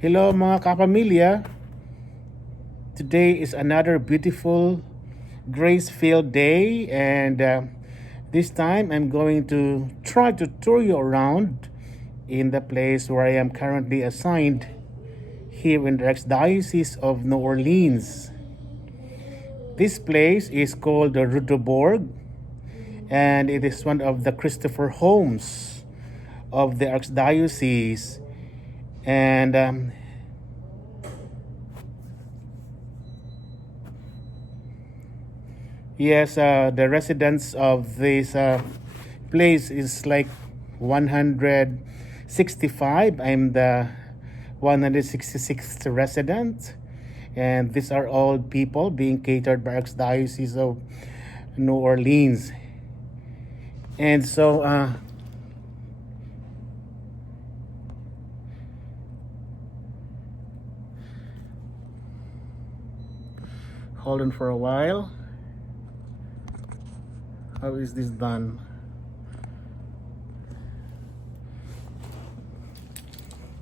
Hello mga kapamilya. Today is another beautiful grace-filled day and this time I'm going to try to tour you around in the place where I am currently assigned here in the Archdiocese of New Orleans. This place is called the Rudeborg and it is one of the Christopher homes of the Archdiocese and yes, the residents of this place is like 165. I'm the 166th resident, and these are all people being catered by Archdiocese of New Orleans. And so, hold on for a while. How is this done?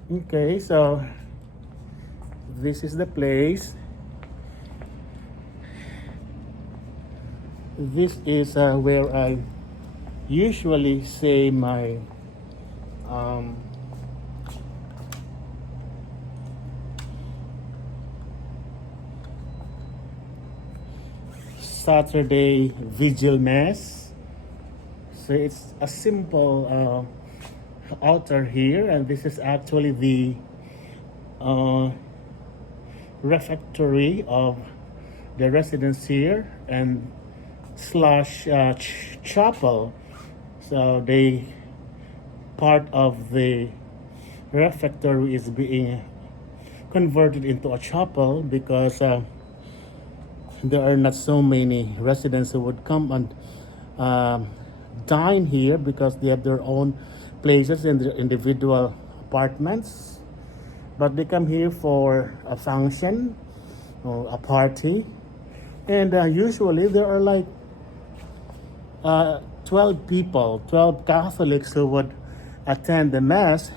Okay, so this is the place. This is where I usually say my Saturday Vigil Mass. So it's a simple altar here, and this is actually the refectory of the residents here and slash chapel. So they part of the refectory is being converted into a chapel because there are not so many residents who would come and dine here because they have their own places in their individual apartments, but they come here for a function or a party, and usually there are like 12 Catholics who would attend the Mass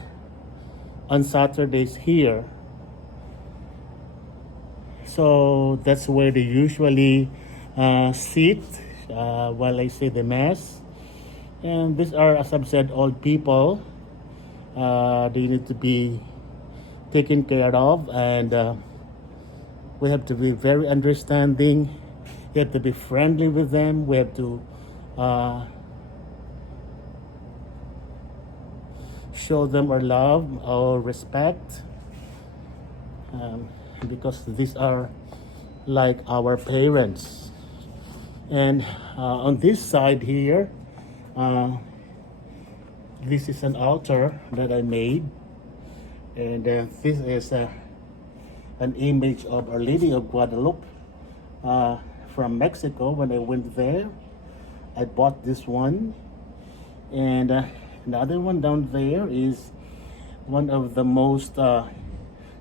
on Saturdays here. So that's where they usually sit while I say the Mass. And these are, as I've said, old people. They need to be taken care of, and we have to be very understanding. We have to be friendly with them. We have to show them our love, our respect, because these are like our parents. And on this side here, this is an altar that I made, and this is an image of Our Lady of Guadalupe from Mexico. When I went there, I bought this one, and the other one down there is one of the most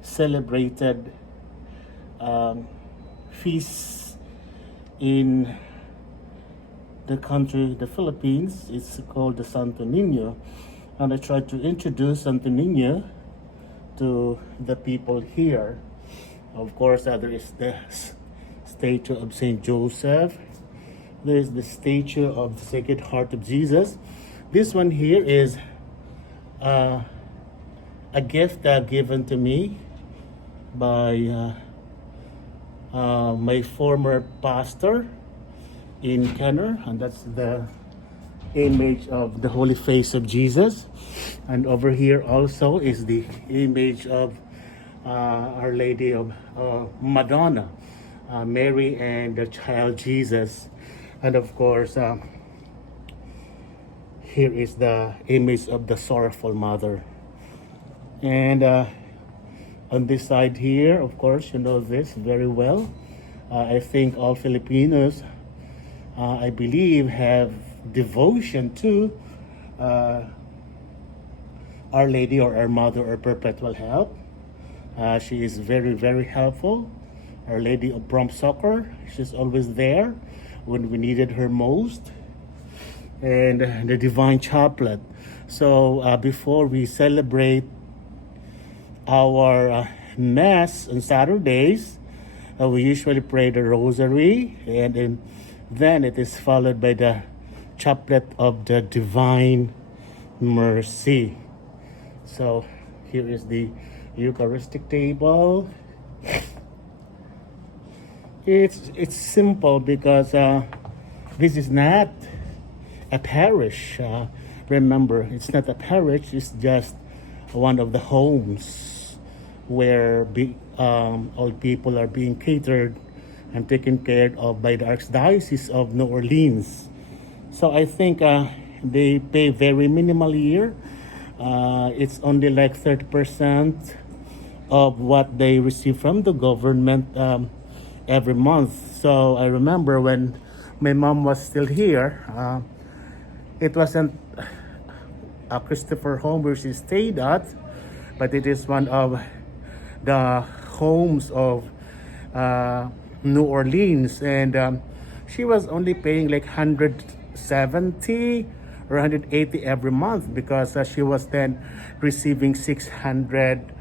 celebrated feasts in the country, the Philippines. It's called the Santo Niño, and I tried to introduce Santo Niño to the people here. Of course, there is the statue of Saint Joseph. There is the statue of the Sacred Heart of Jesus. This one here is a gift given to me by my former pastor in Kenner, and that's the image of the Holy Face of Jesus. And over here also is the image of Our Lady of Madonna, Mary and the child Jesus. And of course, here is the image of the Sorrowful Mother. And on this side here, of course, you know this very well. I think all Filipinos, I believe, have devotion to Our Lady or Our Mother or Perpetual Help. She is very, very helpful. Our Lady of Prompt Succor, she's always there when we needed her most. And the Divine Chaplet. So before we celebrate our Mass on Saturdays. We usually pray the Rosary, and then it is followed by the Chaplet of the Divine Mercy. So here is the Eucharistic table. It's simple because this is not a parish. Remember, it's not a parish. It's just one of the homes where all people are being catered and taken care of by the Archdiocese of New Orleans. So I think they pay very minimal here. It's only like 30% of what they receive from the government every month. So I remember when my mom was still here, it wasn't a Christopher home where she stayed at, but it is one of the homes of New Orleans, and she was only paying like 170 or 180 every month because she was then receiving 600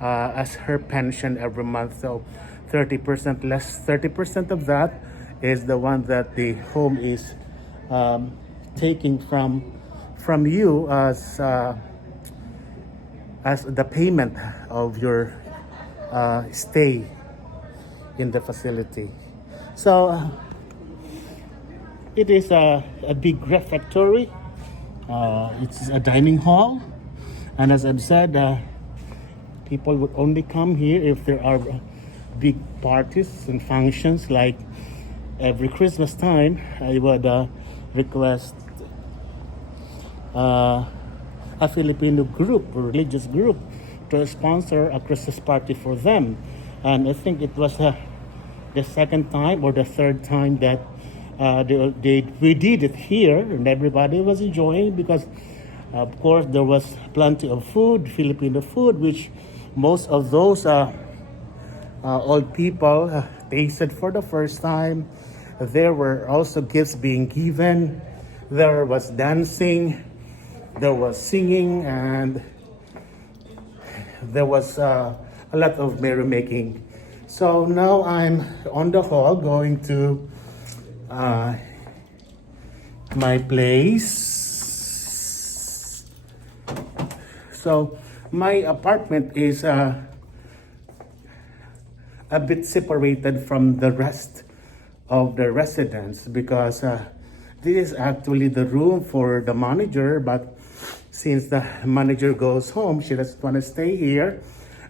as her pension every month. So 30% less, 30% of that is the one that the home is taking from you as the payment of your stay in the facility. So it is a big refectory. It's a dining hall, and as I've said, people would only come here if there are big parties and functions. Like every Christmas time, I would request a Filipino group, a religious group, to sponsor a Christmas party for them. And I think it was the second time or the third time that we did it here, and everybody was enjoying because, of course, there was plenty of food, Filipino food, which most of those old people tasted for the first time. There were also gifts being given. There was dancing. There was singing, and there was a lot of merrymaking. So now I'm on the hall going to my place. So my apartment is a bit separated from the rest of the residents because this is actually the room for the manager, but since the manager goes home, she doesn't want to stay here.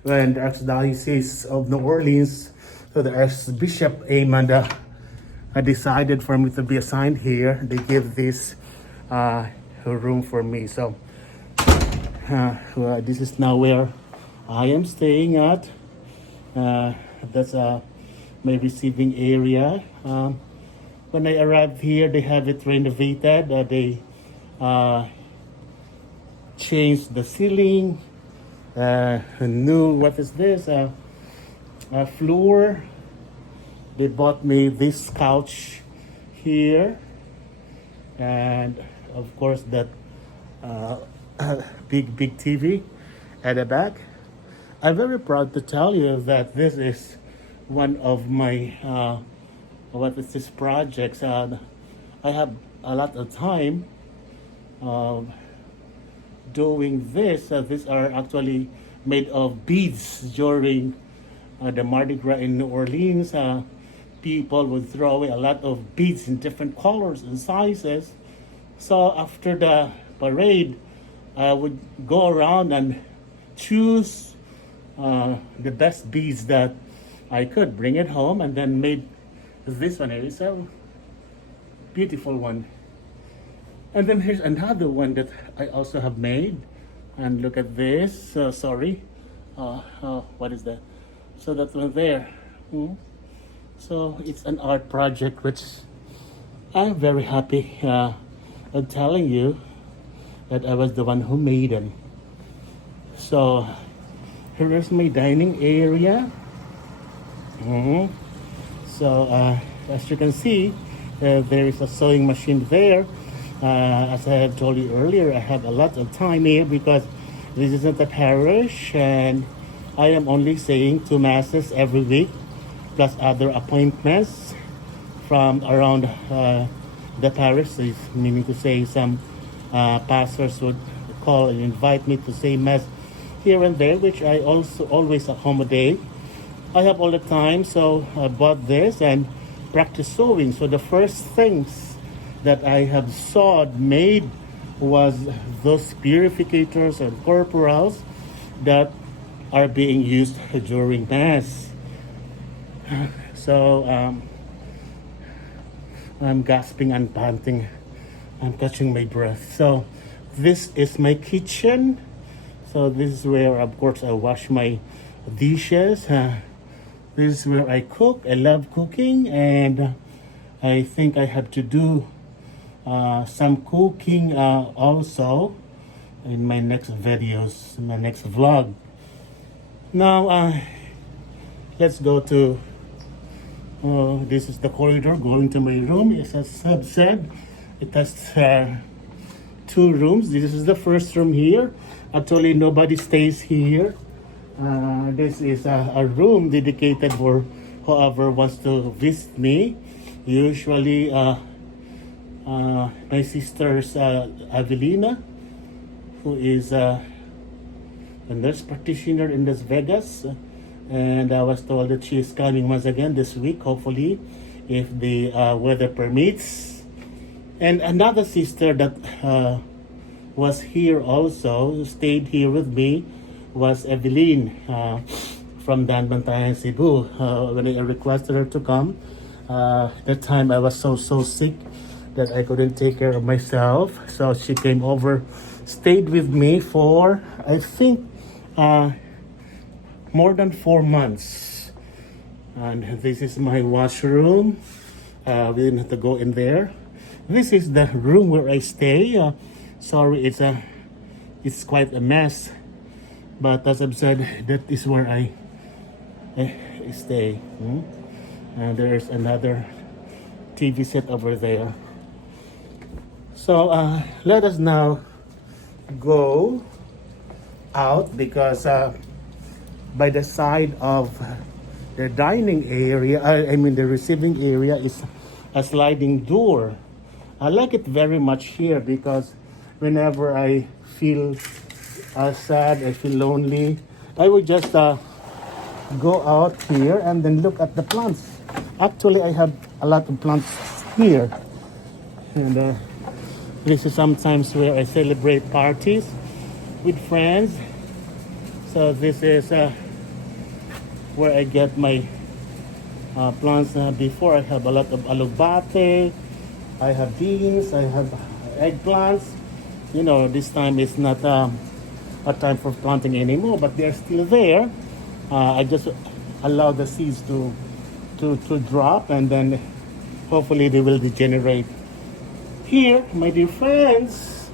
When the Archdiocese of New Orleans, so the Archbishop Amand decided for me to be assigned here, they give this room for me. So this is now where I am staying at. That's my receiving area. When I arrived here, they have it renovated. They changed the ceiling. New, what is this? Floor. They bought me this couch here, and of course that big TV at the back. I'm very proud to tell you that this is one of my what is this projects. I have a lot of time doing this. These are actually made of beads during the Mardi Gras in New Orleans. People would throw away a lot of beads in different colors and sizes. So after the parade, I would go around and choose the best beads that I could, bring it home, and then made this one. It's a beautiful one. And then here's another one that I also have made. And look at this. Sorry. What is that? So that one there. So it's an art project which I'm very happy of telling you that I was the one who made them. So here is my dining area. So as you can see, there is a sewing machine there. As I have told you earlier, I have a lot of time here because this isn't a parish, and I am only saying 2 masses every week, plus other appointments from around the parish. Meaning to say, some pastors would call and invite me to say mass here and there, which I also always accommodate. I have all the time, so I bought this and practice sewing. So the first things that I have sewed made was those purificators and corporals that are being used during Mass. So I'm gasping and panting. I'm catching my breath. So this is my kitchen. So this is where, of course, I wash my dishes. This is where I cook. I love cooking, and I think I have to do some cooking also in my next videos, in my next vlog. Now, let's go to, this is the corridor going to my room. As I've said, it has 2 rooms. This is the first room here. Actually, nobody stays here. This is a room dedicated for whoever wants to visit me. Usually, my sister's Avelina, who is a nurse practitioner in Las Vegas, and I was told that she is coming once again this week, hopefully, if the weather permits. And another sister that was here also, stayed here with me, was Evelyn from Danbantayan, Cebu. When I requested her to come, that time I was so sick that I couldn't take care of myself. So she came over, stayed with me for, I think, more than 4 months. And this is my washroom. We didn't have to go in there. This is the room where I stay. Sorry, it's quite a mess. But as I've said, that is where I stay. And there's another TV set over there. So let us now go out, because by the side of the dining area, I mean the receiving area, is a sliding door. I like it very much here, because whenever I feel sad, I feel lonely, I will just go out here and then look at the plants. Actually, I have a lot of plants here, and this is sometimes where I celebrate parties with friends. So this is where I get my plants. Before, I have a lot of alugbate, I have beans, I have eggplants. You know, this time is not a time for planting anymore, but they're still there. I just allow the seeds to drop, and then hopefully they will degenerate. Here, my dear friends,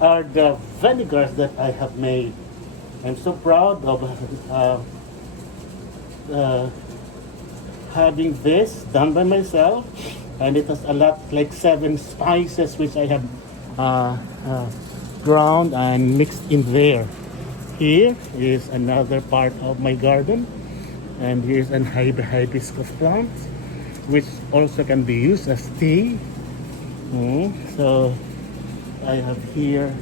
are the vinegars that I have made. I'm so proud of having this done by myself, and it has a lot, like 7 spices, which I have ground and mixed in there. Here is another part of my garden, and here's an hibiscus plant, which also can be used as tea. So I have here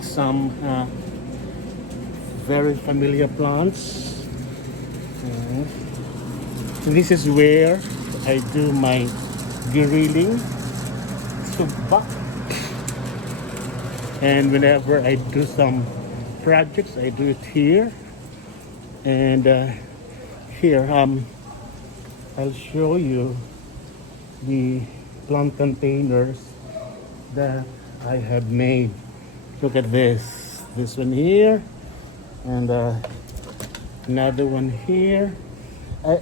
some very familiar plants. This is where I do my grilling subak, and whenever I do some projects, I do it here. And here I'll show you the plant containers that I have made. Look at this one here, and another one here. I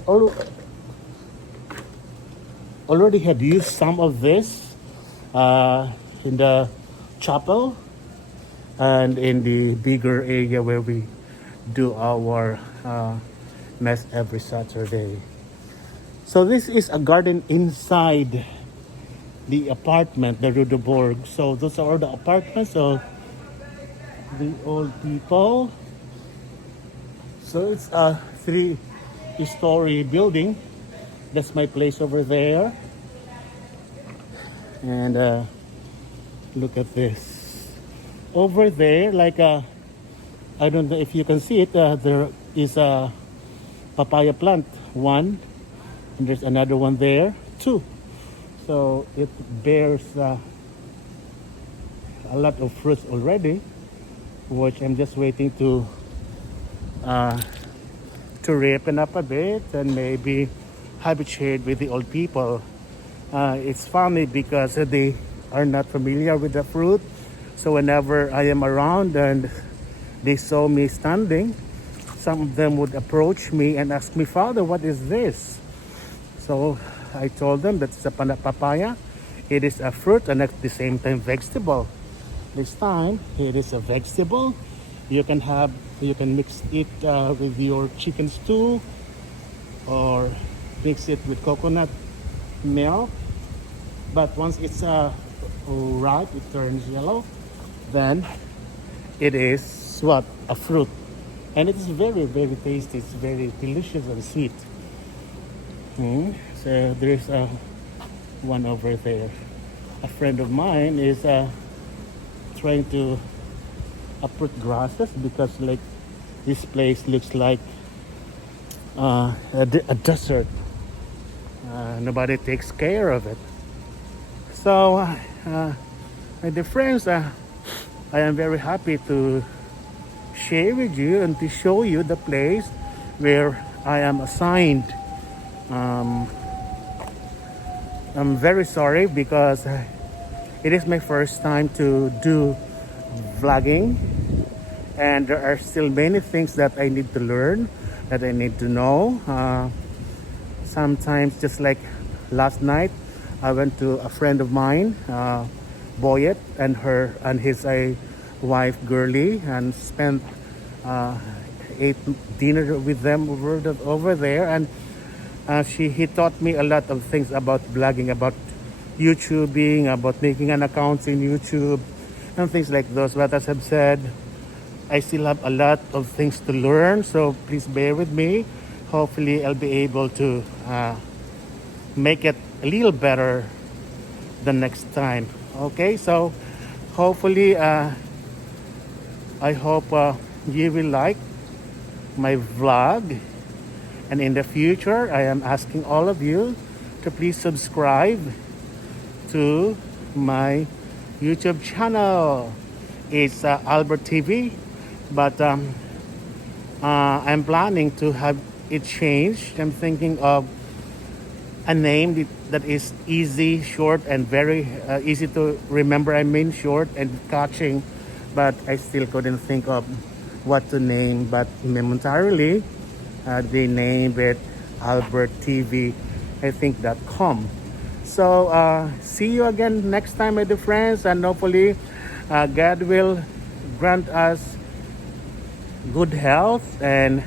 already had used some of this in the chapel and in the bigger area where we do our mass every Saturday. So this is a garden inside the apartment, the Rue de Bourg. So those are the apartments of the old people. So it's a three-story building. That's my place over there. And look at this. Over there, like I don't know if you can see it. There is a papaya plant, one, and there's another one there, two. So it bears a lot of fruits already, which I'm just waiting uh, to ripen up a bit and maybe habituate with the old people. It's funny because they are not familiar with the fruit. So whenever I am around and they saw me standing, some of them would approach me and ask me, "Father, what is this?" So I told them that it's a papaya. It is a fruit and at the same time vegetable. This time it is a vegetable. You can mix it with your chicken stew or mix it with coconut milk. But once it's ripe, it turns yellow. Then it is what? A fruit. And it is very, very tasty. It's very delicious and sweet. So there's one over there. A friend of mine is trying to uproot grasses because like this place looks like a desert. Nobody takes care of it. So, my dear friends, I am very happy to share with you and to show you the place where I am assigned. I'm very sorry because it is my first time to do vlogging, and there are still many things that I need to learn, that I need to know. Sometimes, just like last night, I went to a friend of mine, Boyet, and his wife Girly, and spent ate dinner with them over there, and he taught me a lot of things about blogging, about YouTubing, about making an account in YouTube, and things like those. But as I've said, I still have a lot of things to learn, so please bear with me. Hopefully, I'll be able to make it a little better the next time. Okay, so hopefully, I hope you will like my vlog. And in the future, I am asking all of you to please subscribe to my YouTube channel. It's Albert TV, but I'm planning to have it changed. I'm thinking of a name that is easy, short, and very easy to remember. I mean, short and catching, but I still couldn't think of what to name. But momentarily, they named it Albert TV, I think .com. So see you again next time, my dear friends, and hopefully God will grant us good health and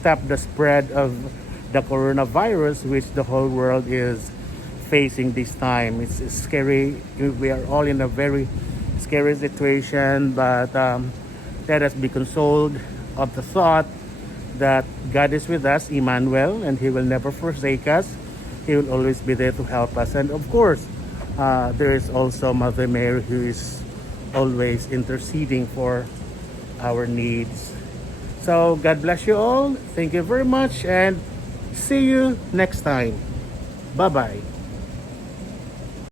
stop the spread of the coronavirus, which the whole world is facing this time. It's scary. We are all in a very scary situation, but let us be consoled of the thought that God is with us, Emmanuel, and He will never forsake us. He will always be there to help us. And of course, there is also Mother Mary, who is always interceding for our needs. So God bless you all. Thank you very much, and see you next time. Bye-bye.